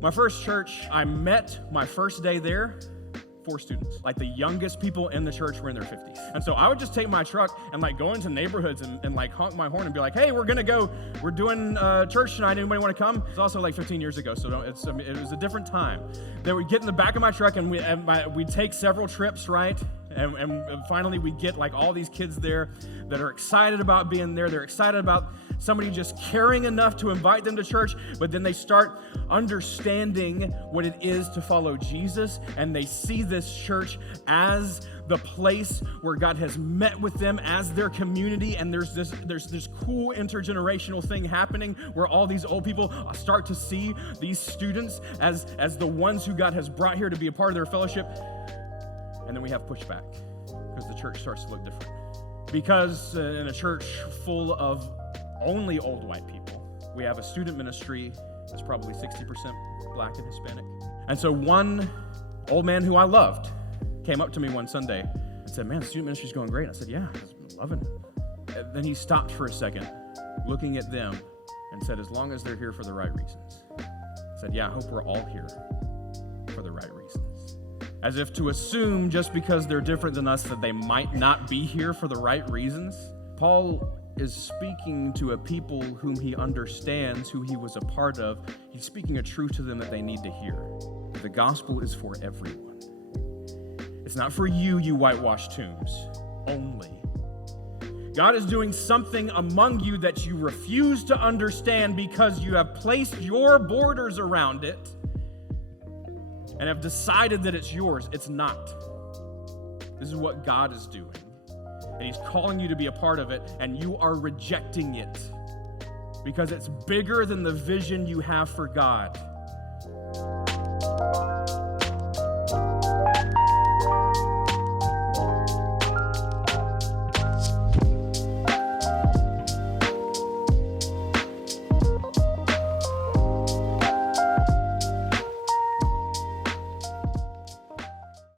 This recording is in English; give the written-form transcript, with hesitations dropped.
My first church, I met my first day there, 4 students. Like the youngest people in the church were in their 50s. And so I would just take my truck and like go into neighborhoods and like honk my horn and be like, hey, we're doing church tonight. Anybody want to come? It's also like 15 years ago, so it was a different time. They would get in the back of my truck and we'd take several trips, right? And finally we get like all these kids there that are excited about being there. They're excited about somebody just caring enough to invite them to church, but then they start understanding what it is to follow Jesus, and they see this church as the place where God has met with them as their community, and there's this cool intergenerational thing happening where all these old people start to see these students as the ones who God has brought here to be a part of their fellowship. And then we have pushback because the church starts to look different. Because in a church full of only old white people, we have a student ministry that's probably 60% black and Hispanic. And so one old man who I loved came up to me one Sunday and said, man, student ministry's going great. I said, yeah, I'm loving it. And then he stopped for a second, looking at them, and said, as long as they're here for the right reasons. I said, yeah, I hope we're all here for the right reasons. As if to assume just because they're different than us that they might not be here for the right reasons. Paul is speaking to a people whom he understands, who he was a part of. He's speaking a truth to them that they need to hear. The gospel is for everyone. It's not for you, you whitewashed tombs, only. God is doing something among you that you refuse to understand because you have placed your borders around it and have decided that it's yours. It's not. This is what God is doing. And he's calling you to be a part of it, and you are rejecting it because it's bigger than the vision you have for God.